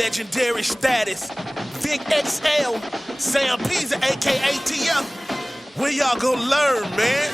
Legendary status. Vic XL, Sam Pisa, aka TF. Where y'all gonna learn, man?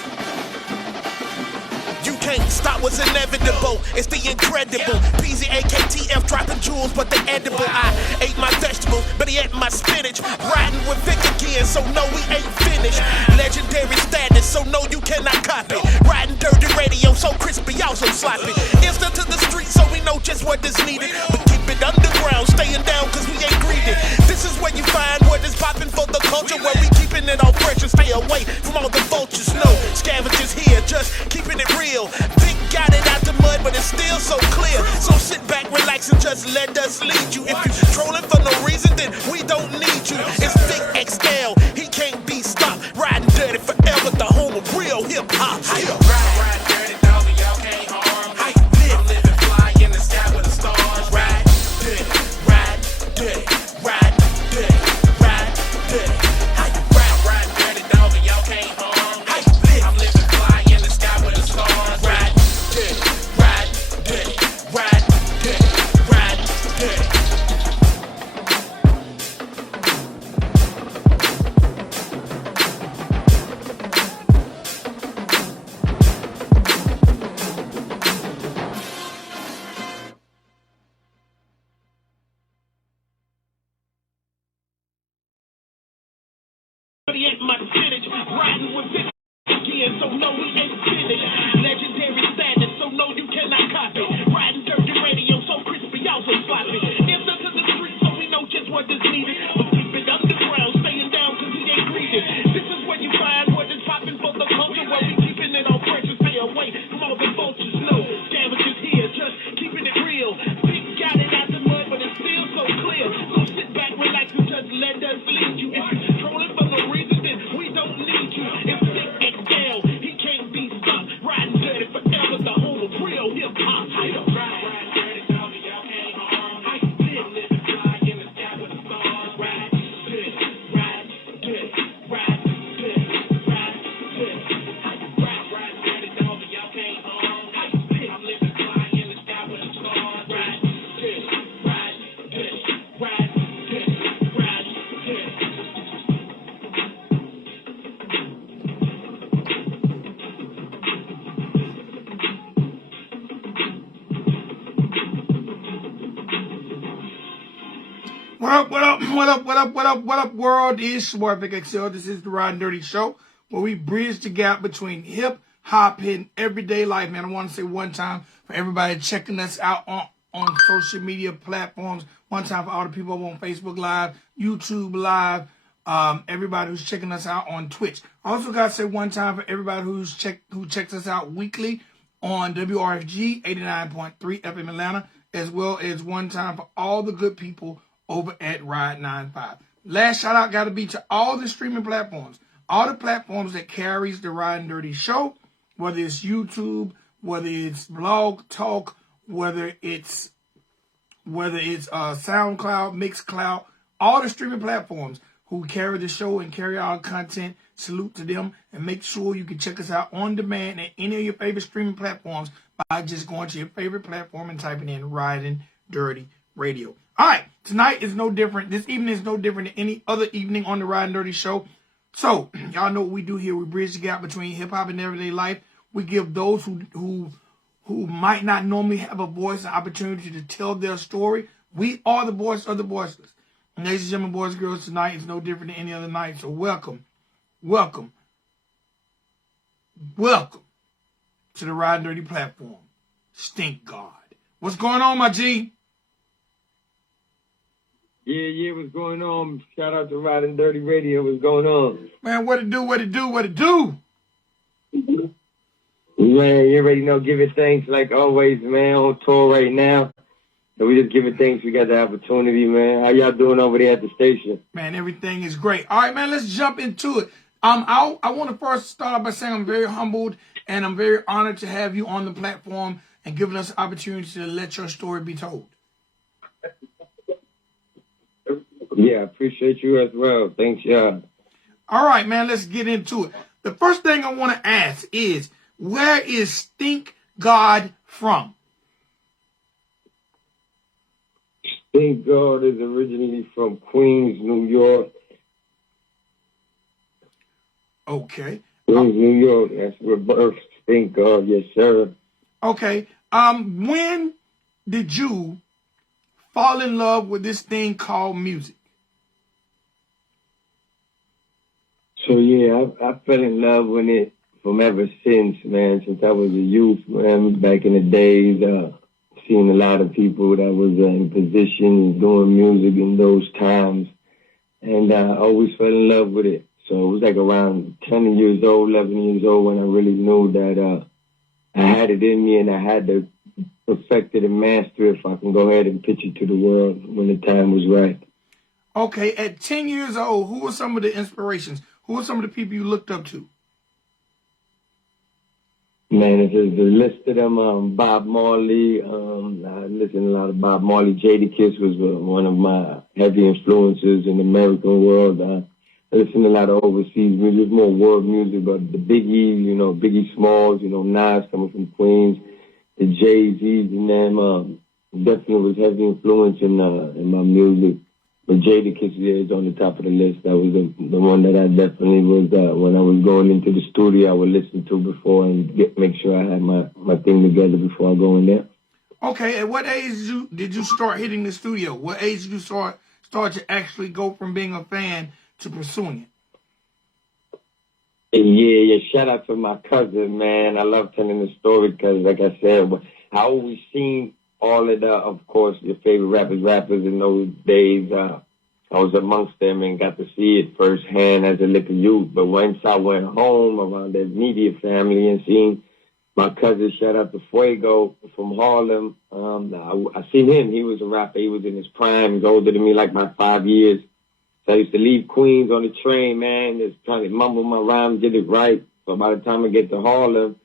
You can't stop what's inevitable. It's the incredible. PZ, AKTF, dropping jewels, but they edible. I ate my vegetables, but he ate my spinach. Riding with Vic again, so no, we ain't finished. Legendary status, so no, you cannot copy. Riding dirty radio, so crispy, also sloppy. Instant to the street, so we know just what is needed. But keep it underground, staying down, cause we ain't greedy. This is where you find what is popping for the culture, where we keeping it all fresh and stay away from all the vultures. No scavengers here, just keeping it real. Vic got it out the mud, but it's still so clear. So sit back, relax, and just let us lead you. If you trolling for no reason, then we don't need you. It's Vic XL, he can't be stopped. Riding dirty forever, the home of real hip hop. Ride dirty, dog, y'all can't harm me. I'm living fly in the sky with the stars. Ride dirty, ride dirty, ride dirty, ride dirty. How you ride dirty, dog, y'all can't harm me. I'm living fly in the sky with the stars. Ride dirty, ride dirty, ride dirty, ride dirty. He ain't my spinach, riding with Vic again, so no, we ain't finished. Legendary status, so no, you cannot copy. Riding dirty radio, so crispy, also sloppy. Instant to the street, so we know just what is needed. But keep it underground, staying down, cause we ain't greedy. This is where you find what is popping for the culture, where we keeping it all fresh and stay away from all the vultures. No scavengers here, just keeping it real. Vic got it out the mud, but it's still so clear. So sit back, relax, and just let us lead you. If you trolling for no reason, then we don't need you. It's Vic XL, he can't be stopped. Riding dirty forever, the home of real hip hop. Ride dirty, dog, y'all can't harm me. I'm living fly in the sky with the stars. Ride dirty, ride dirty, ride dirty, ride dirty. Ride dirty, dog, y'all can't harm me. I'm living fly in the sky with the stars. Ride dirty, ride dirty, ride dirty, ride dirty. What up, what up, what up, what up, what up, what up, world? It's your boy Vic XL. This is the Riding Dirty Show, where we bridge the gap between hip hop and everyday life, man. I want to say one time for everybody checking us out on social media platforms. One time for all the people on Facebook Live, YouTube Live, everybody who's checking us out on Twitch. I also got to say one time for everybody who checks us out weekly on WRFG 89.3 FM Atlanta, as well as one time for all the good people over at Ride 95. Last shout out got to be to all the streaming platforms, all the platforms that carries the Ride and Dirty Show, whether it's YouTube, whether it's Blog Talk, whether it's SoundCloud, Mixcloud, all the streaming platforms who carry the show and carry our content. Salute to them, and make sure you can check us out on demand at any of your favorite streaming platforms by just going to your favorite platform and typing in Riding Dirty Radio. All right, tonight is no different. This evening is no different than any other evening on the Riding Dirty Show. So, y'all know what we do here. We bridge the gap between hip-hop and everyday life. We give those who might not normally have a voice an opportunity to tell their story. We are the voice of the voiceless. And ladies and gentlemen, boys and girls, tonight is no different than any other night. So welcome, welcome, welcome to the Riding Dirty platform, StinkGawd. What's going on, my G? Yeah, what's going on? Shout out to Riding Dirty Radio. What's going on? Man, what it do, what it do, what it do? Man, you already know, giving thanks like always, man, on tour right now. So we just giving thanks we got the opportunity, man. How y'all doing over there at the station? Man, everything is great. All right, man, let's jump into it. I want to first start off by saying I'm very humbled and I'm very honored to have you on the platform and giving us the opportunity to let your story be told. Yeah, I appreciate you as well. Thanks, y'all. All right, man, let's get into it. The first thing I want to ask is, where is StinkGawd from? StinkGawd is originally from Queens, New York. Okay. Queens, New York. That's where birth StinkGawd. Yes, sir. Okay. When did you fall in love with this thing called music? So yeah, I fell in love with it from ever since, man. Since I was a youth, man. Back in the days, seeing a lot of people that was in positions doing music in those times, and I always fell in love with it. So it was like around 10 years old, 11 years old when I really knew that I had it in me and I had to perfect it and master it if I can go ahead and pitch it to the world when the time was right. Okay, at 10 years old, who were some of the inspirations? Who were some of the people you looked up to? Man, it's a list of them. Bob Marley. I listened to a lot of Bob Marley. Jadakiss was one of my heavy influences in the American world. I listened to a lot of overseas music, more world music, but the Biggie, Biggie Smalls, Nas coming from Queens, the Jay-Z's and them, definitely was heavy influence in my music. But Jadakiss is on the top of the list. That was the one that I definitely was, when I was going into the studio, I would listen to before and make sure I had my thing together before I go in there. Okay, at what age did you start hitting the studio? What age did you start to actually go from being a fan to pursuing it? Yeah, shout out to my cousin, man. I love telling the story because, like I said, I always seen all of course, your favorite rappers in those days. I was amongst them and got to see it firsthand as a little youth. But once I went home around the immediate family and seen my cousin, shout out to Fuego from Harlem, I seen him. He was a rapper. He was in his prime. He was older than me like by 5 years. So I used to leave Queens on the train, man, just trying to mumble my rhymes, get it right. So by the time I get to Harlem,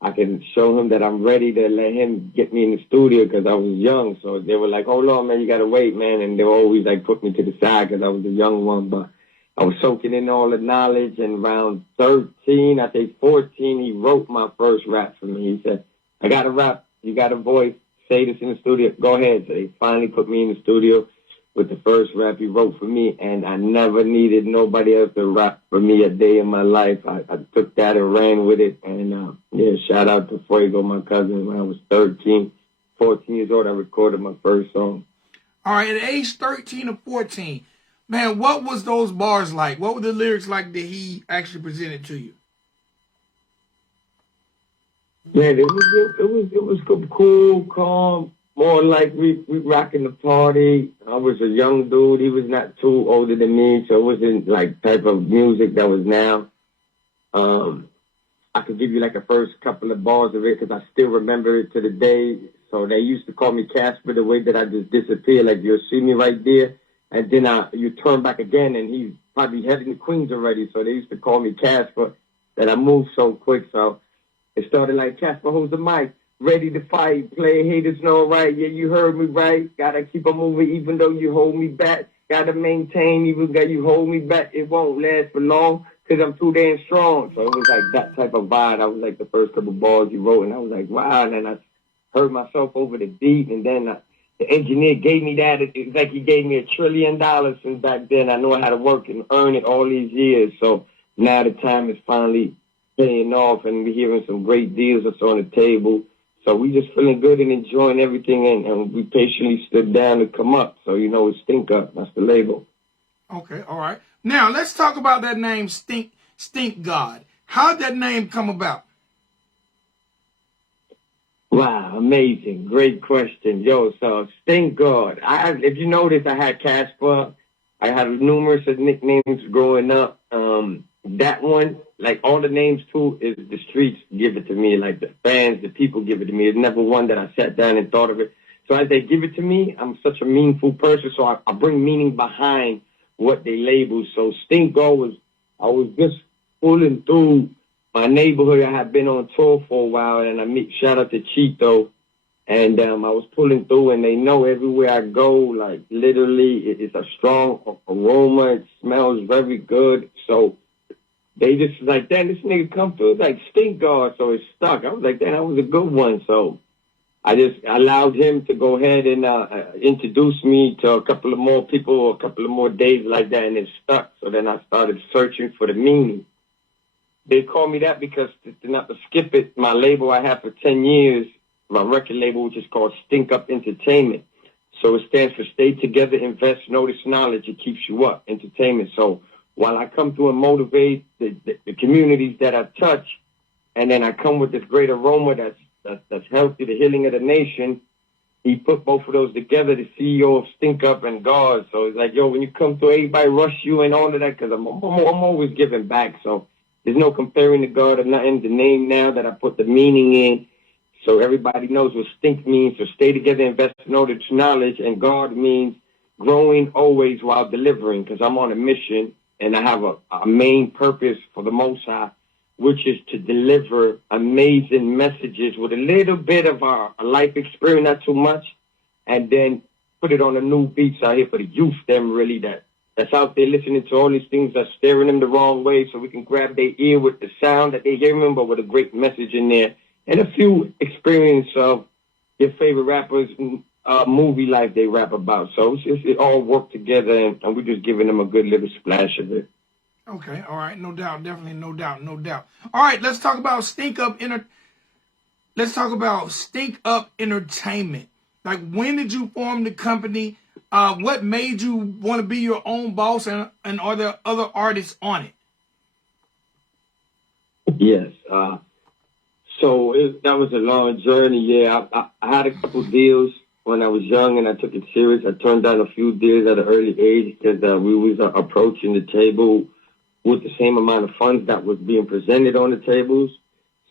I can show him that I'm ready to let him get me in the studio because I was young. So they were like, hold on, man, you got to wait, man. And they were always like put me to the side because I was a young one. But I was soaking in all the knowledge. And around 13, I think 14, he wrote my first rap for me. He said, I got to rap. You got a voice. Say this in the studio. Go ahead. So they finally put me in the studio with the first rap he wrote for me, and I never needed nobody else to rap for me a day in my life. I took that and ran with it, and shout out to Fuego, my cousin. When I was 13, 14 years old, I recorded my first song. All right, at age 13 or 14, man, what was those bars like? What were the lyrics like that he actually presented to you? Man, it was cool, calm. More like we rocking the party. I was a young dude. He was not too older than me, so it wasn't like type of music that was now. I could give you like the first couple of bars of it because I still remember it to the day. So they used to call me Casper, the way that I just disappear. Like you'll see me right there, and then you turn back again, and he's probably heading to Queens already. So they used to call me Casper. That I moved so quick, so it started like Casper holds the mic. Ready to fight, play haters know right. Yeah, you heard me right. Gotta keep on moving even though you hold me back. Gotta maintain even though you hold me back. It won't last for long because I'm too damn strong. So it was like that type of vibe. I was like the first couple bars you wrote, and I was like, wow. And then I heard myself over the beat, and then the engineer gave me that. It's like he gave me $1 trillion since back then. I know how to work and earn it all these years. So now the time is finally paying off, and we're hearing some great deals that's on the table. So we just feeling good and enjoying everything, and we patiently stood down to come up. So, it's StinkGawd. That's the label. Okay, all right. Now, let's talk about that name, StinkGawd. How did that name come about? Wow, amazing. Great question. Yo, so StinkGawd. If you notice, I had Casper. I had numerous nicknames growing up. That one, like all the names too, is the streets give it to me. Like the fans, the people give it to me. It's never one that I sat down and thought of it. So as they give it to me, I'm such a meaningful person, so I bring meaning behind what they label. So StinkGawd I was just pulling through my neighborhood. I had been on tour for a while, and shout out to Cheeto. And I was pulling through, and they know everywhere I go, like literally, it's a strong aroma. It smells very good. So they just was like, damn, this nigga come through like StinkGawd, so it stuck. I was like, damn, that was a good one. So I just allowed him to go ahead and introduce me to a couple of more people, a couple of more days like that, and it stuck. So then I started searching for the meaning. They call me that because, not to skip it, my label I had for 10 years, my record label, which is called Stink Up Entertainment. So it stands for Stay Together, Invest, Notice Knowledge. It keeps you up, entertainment. So while I come through and motivate the communities that I touch, and then I come with this great aroma that's healthy, the healing of the nation, he put both of those together, the CEO of Stink Up and God. So it's like, yo, when you come through, everybody rush you and all of that, because I'm always giving back. So there's no comparing to God or nothing. The name now that I put the meaning in, so everybody knows what stink means. So stay together, invest, knowledge, and God means growing always while delivering, because I'm on a mission and I have a main purpose for the Most High, which is to deliver amazing messages with a little bit of our life experience, not too much, and then put it on the new beats out here for the youth, them really that's out there listening to all these things that's staring them the wrong way, so we can grab their ear with the sound that they hearing, but with a great message in there. And a few experience of your favorite rappers, movie life they rap about. So it all worked together, and we're just giving them a good little splash of it. Okay, all right, no doubt, definitely, no doubt. All right, let's talk about Stink Up Entertainment. Like, when did you form the company? What made you want to be your own boss, and are there other artists on it? Yes. So that was a long journey. Yeah, I had a couple deals when I was young, and I took it serious. I turned down a few deals at an early age because we was approaching the table with the same amount of funds that was being presented on the tables.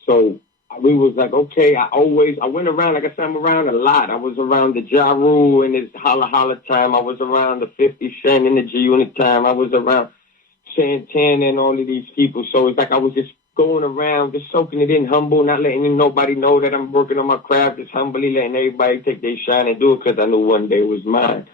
So we was like, okay, I went around, like I said, I'm around a lot. I was around the Ja Rule and his Holla Holla time. I was around the 50 Cent and the G-Unit time. I was around Santana and all of these people. So it's like I was just going around, just soaking it in, humble, not letting nobody know that I'm working on my craft, just humbly letting everybody take their shine and do it, because I knew one day it was mine.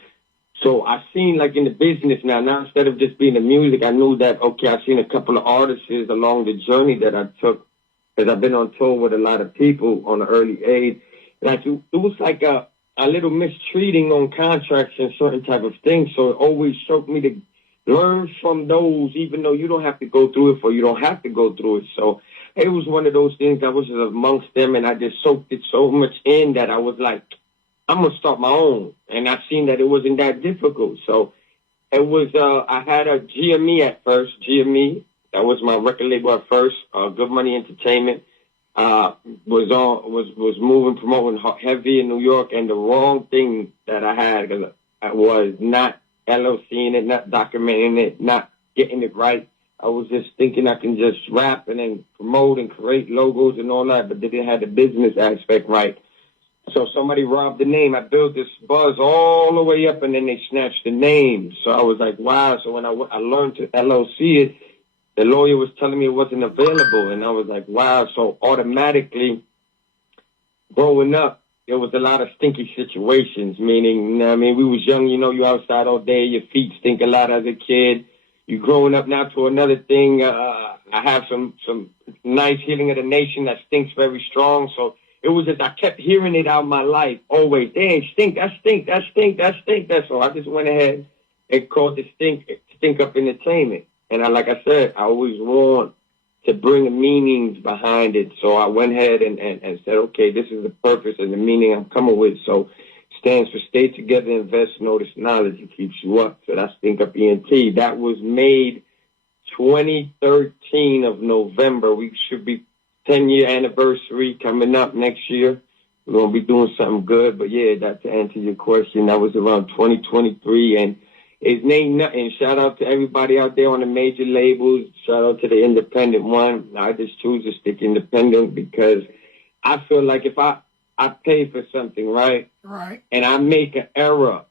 So I seen, like, in the business now instead of just being the music, I knew that, okay, I seen a couple of artists along the journey that I took, because I've been on tour with a lot of people on an early age. Like, it was like a little mistreating on contracts and certain type of things. So it always showed me to learn from those, even though you don't have to go through it, or you don't have to go through it. So it was one of those things that was amongst them, and I just soaked it so much in that I was like, I'm going to start my own. And I seen that it wasn't that difficult. So it was, I had a GME at first, GME. That was my record label at first, Good Money Entertainment. Was moving, promoting heavy in New York, and the wrong thing that I had was not LLCing it, not documenting it, not getting it right. I was just thinking I can just rap and then promote and create logos and all that, but they didn't have the business aspect right. So somebody robbed the name. I built this buzz all the way up, and then they snatched the name. So I was like, wow. So when I learned to LLC it, the lawyer was telling me it wasn't available, and I was like, wow. So automatically, growing up, there was a lot of stinky situations, meaning, you know what I mean, we was young, you know, you outside all day, your feet stink a lot as a kid. You growing up now to another thing. I have some nice healing of the nation that stinks very strong. So it was just, I kept hearing it out my life always. Dang, stink, that stink, that stink, that stink. That's all. I just went ahead and called it Stink Up Entertainment. And like I said, I always want to bring meanings behind it. So I went ahead and said, okay, this is the purpose and the meaning I'm coming with. So stands for Stay Together, Invest, Notice Knowledge. It keeps you up. So that's Stink Up ENT. That was made 2013 of November. We should be 10-year anniversary coming up next year. We're going to be doing something good. But yeah, that to answer your question, that was around 2023. And it ain't nothing. Shout out to everybody out there on the major labels. Shout out to the independent one. I just choose to stick independent because I feel like if I pay for something, right? Right. And I make an error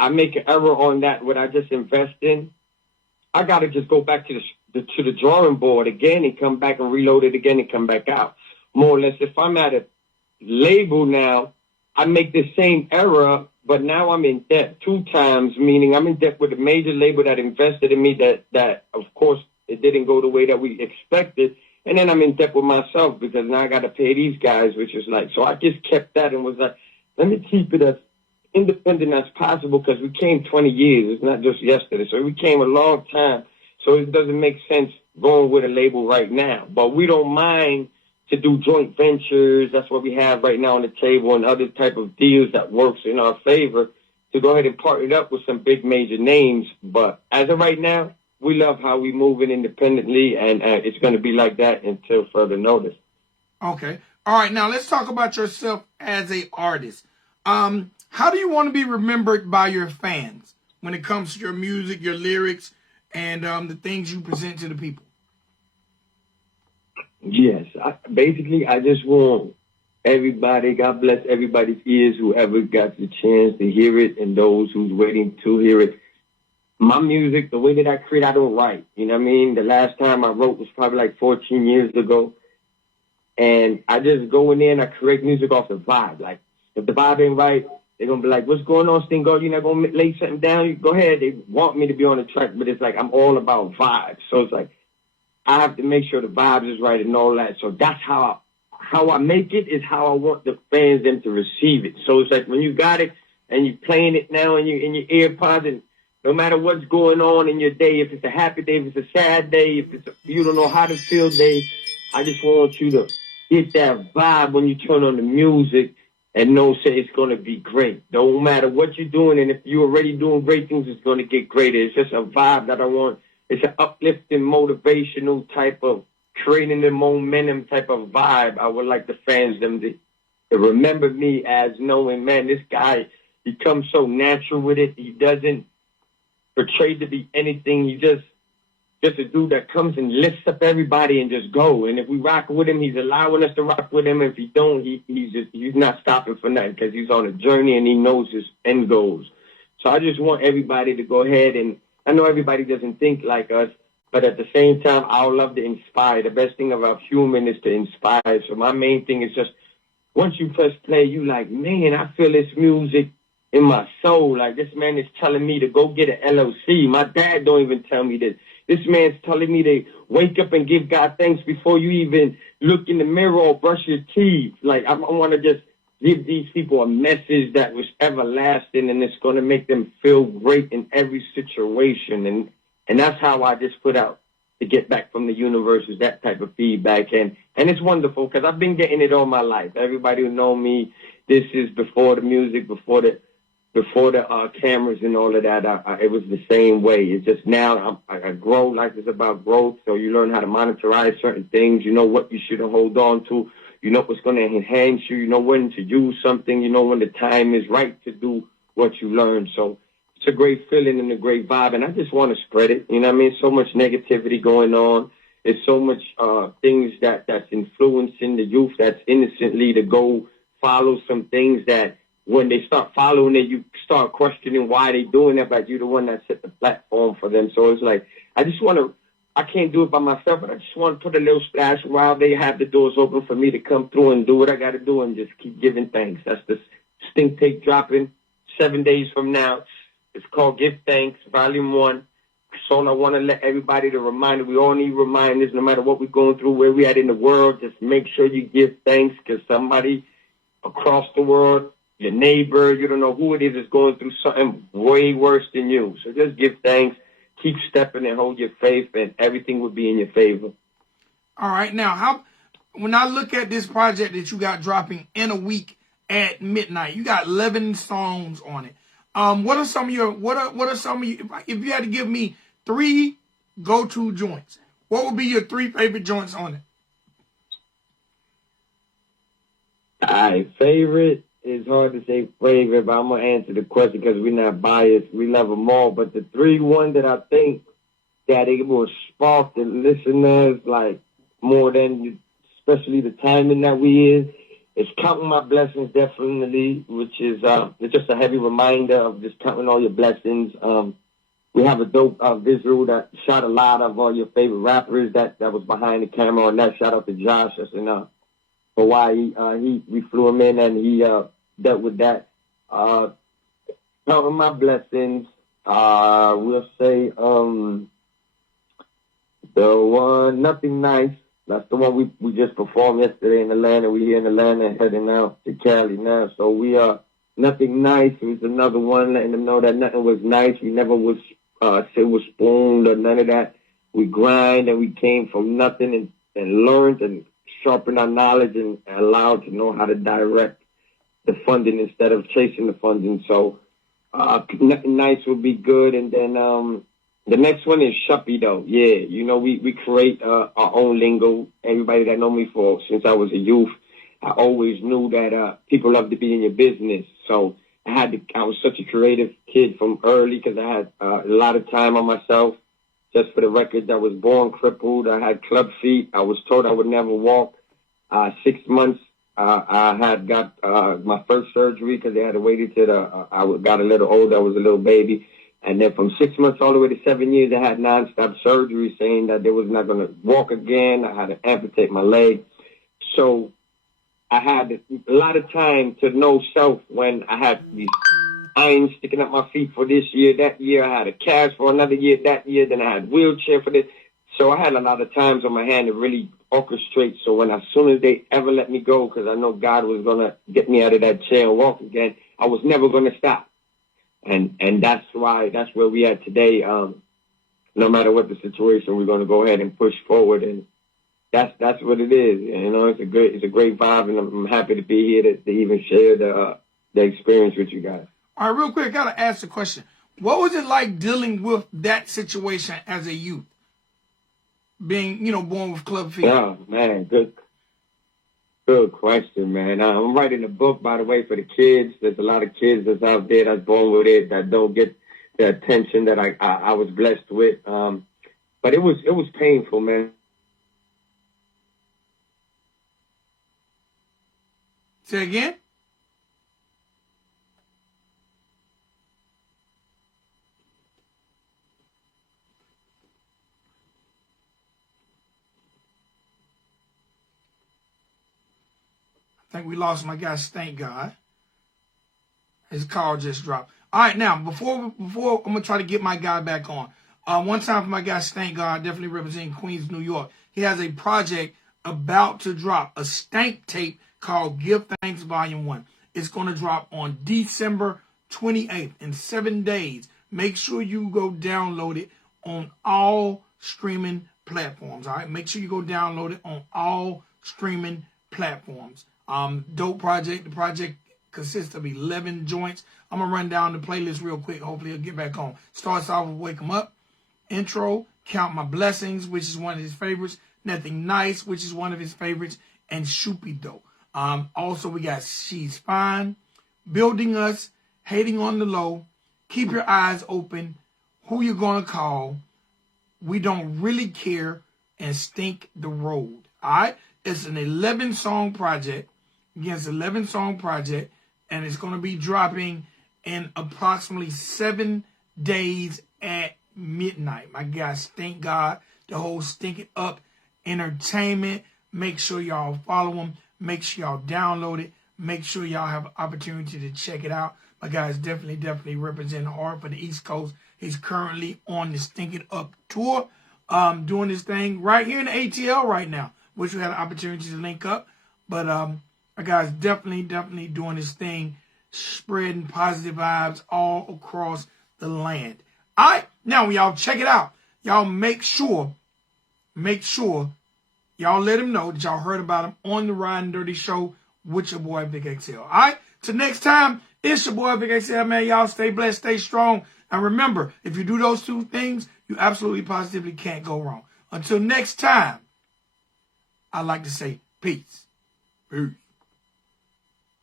on that, what I just invest in, I got to just go back to the drawing board again and come back and reload it again and come back out. More or less, if I'm at a label now, I make the same error, but now I'm in debt 2 times, meaning I'm in debt with a major label that invested in me that of course, it didn't go the way that we expected. And then I'm in debt with myself because now I got to pay these guys, which is like, so I just kept that and was like, let me keep it as independent as possible because we came 20 years. It's not just yesterday. So we came a long time. So it doesn't make sense going with a label right now. But we don't mind to do joint ventures. That's what we have right now on the table and other type of deals that works in our favor to go ahead and partner up with some big major names. But as of right now, we love how we moving independently, and it's going to be like that until further notice. Okay. All right. Now let's talk about yourself as a artist. How do you want to be remembered by your fans when it comes to your music, your lyrics, and the things you present to the people? Yes. I just want everybody, God bless everybody's ears, whoever got the chance to hear it and those who's waiting to hear it. My music, the way that I create, I don't write. You know what I mean? The last time I wrote was probably like 14 years ago. And I just go in there and I create music off the vibe. Like, if the vibe ain't right, they're going to be like, what's going on, StinkGawd? You're not going to lay something down? You go ahead. They want me to be on the track, but it's like I'm all about vibes. So it's like I have to make sure the vibes is right and all that. So that's how I make it is how I want the fans them to receive it. So it's like when you got it and you're playing it now in your earpods, and no matter what's going on in your day, if it's a happy day, if it's a sad day, if it's you don't know how to feel day, I just want you to get that vibe when you turn on the music and know say it's going to be great. No matter what you're doing, and if you're already doing great things, it's going to get greater. It's just a vibe that I want. It's an uplifting, motivational type of creating the momentum type of vibe. I would like the fans them to remember me as knowing, man, this guy, he comes so natural with it. He doesn't portray to be anything. He just a dude that comes and lifts up everybody and just go. And if we rock with him, he's allowing us to rock with him. If he don't, he's not stopping for nothing because he's on a journey and he knows his end goals. So I just want everybody to go ahead, and I know everybody doesn't think like us, but at the same time, I would love to inspire. The best thing about human is to inspire. So my main thing is just once you press play, you like, man, I feel this music in my soul. Like this man is telling me to go get an LLC. My dad don't even tell me this. This man's telling me to wake up and give God thanks before you even look in the mirror or brush your teeth. Like, I want to just give these people a message that was everlasting, and it's going to make them feel great in every situation. And that's how I just put out to get back from the universe is that type of feedback. And it's wonderful because I've been getting it all my life. Everybody who know me, this is before the music, before the cameras and all of that, it was the same way. It's just now I grow. Life is about growth, so you learn how to monetize certain things. You know what you should hold on to. You know what's going to enhance you. You know when to use something. You know when the time is right to do what you learn. So it's a great feeling and a great vibe, and I just want to spread it. You know what I mean? So much negativity going on. There's so much things that's influencing the youth that's innocently to go follow some things that when they start following it, you start questioning why they doing that, but you're the one that set the platform for them. So it's like, I can't do it by myself, but I just want to put a little splash while they have the doors open for me to come through and do what I got to do and just keep giving thanks. That's the stink tape dropping 7 days from now. It's called Give Thanks, Volume 1. So I want to let everybody to reminder, we all need reminders no matter what we're going through, where we at in the world. Just make sure you give thanks because somebody across the world, your neighbor, you don't know who it is going through something way worse than you. So just give thanks, keep stepping and hold your faith, and everything will be in your favor. All right. Now, when I look at this project that you got dropping in a week at midnight, you got 11 songs on it. What are some of your, if you had to give me 3 go-to joints, what would be your 3 favorite joints on it? All right, favorite. It's hard to say favorite, but I'm going to answer the question because we're not biased. We love them all. But the 3 one that I think that it will spark the listeners, like, more than, especially the timing that we in, is Counting My Blessings, definitely, which is it's just a heavy reminder of just counting all your blessings. We have a dope visual that shot a lot of all your favorite rappers that was behind the camera on that. Shout out to Josh. That's in Hawaii. We flew him in and he dealt with that. Counting My Blessings. We'll say the one Nothing Nice. That's the one we just performed yesterday in Atlanta. We here in Atlanta, heading out to Cali now. So we are Nothing Nice. It was another one, letting them know that nothing was nice. We never was say was spooned or none of that. We grind and we came from nothing and learned and sharpened our knowledge and allowed to know how to direct the funding instead of chasing the funding. So Nothing Nice would be good. And then the next one is Shuppy though. Yeah, you know, we create our own lingo. Everybody that know me since I was a youth, I always knew that people love to be in your business. So I was such a creative kid from early because I had a lot of time on myself. Just for the record, I was born crippled. I had club feet. I was told I would never walk. 6 months, I had got my first surgery because they had to wait until I got a little older. I was a little baby. And then from 6 months all the way to 7 years, I had nonstop surgery saying that they was not going to walk again. I had to amputate my leg. So I had a lot of time to know self when I had these irons sticking up my feet for this year. That year, I had a cast for another year. That year, then I had wheelchair for this. So I had a lot of times on my hand to really orchestrate. So as soon as they ever let me go, because I know God was going to get me out of that chair and walk again, I was never going to stop. And that's where we are today. No matter what the situation, we're going to go ahead and push forward. And that's what it is. You know, it's a great vibe, and I'm happy to be here to even share the experience with you guys. All right, real quick, I got to ask a question. What was it like dealing with that situation as a youth? Being, born with club feet? Oh, man, good question, man. I'm writing a book, by the way, for the kids. There's a lot of kids that's out there that's born with it that don't get the attention that I was blessed with. But it was painful, man. Say again? I think we lost my guy, StinkGawd. His call just dropped. All right, now, before I'm going to try to get my guy back on. One time for my guy, StinkGawd, definitely representing Queens, New York. He has a project about to drop, a stank tape called Give Thanks Volume 1. It's going to drop on December 28th in 7 days. Make sure you go download it on all streaming platforms, all right? Make sure you go download it on all streaming platforms. Dope project. The project consists of 11 joints. I'm going to run down the playlist real quick. Hopefully he'll get back on. Starts off with Wake 'em Up. Intro, Count My Blessings, which is one of his favorites. Nothing Nice, which is one of his favorites. And Shupido. Also, we got She's Fine. Building Us. Hating on the Low. Keep Your Eyes Open. Who You Gonna Call. We Don't Really Care. And Stink the Road. All right? It's an 11-song project. Again, it's an 11-song project, and it's going to be dropping in approximately 7 days at midnight. My guy, StinkGawd, the whole Stink It Up Entertainment. Make sure y'all follow him. Make sure y'all download it. Make sure y'all have an opportunity to check it out. My guy is definitely representing hard for the East Coast. He's currently on the Stink It Up tour, doing his thing right here in the ATL right now. Wish we had an opportunity to link up. But my guy's definitely doing his thing, spreading positive vibes all across the land. All right, now y'all check it out. Y'all make sure y'all let him know that y'all heard about him on the Riding Dirty Show with your boy Big XL. All right, till next time, it's your boy Big XL, man. Y'all stay blessed, stay strong. And remember, if you do those two things, you absolutely positively can't go wrong. Until next time, I like to say peace. Peace.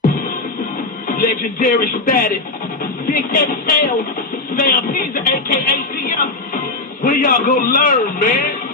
Legendary status. Big XL. Sam Pisa, a.k.a. CM. When y'all gonna learn, man?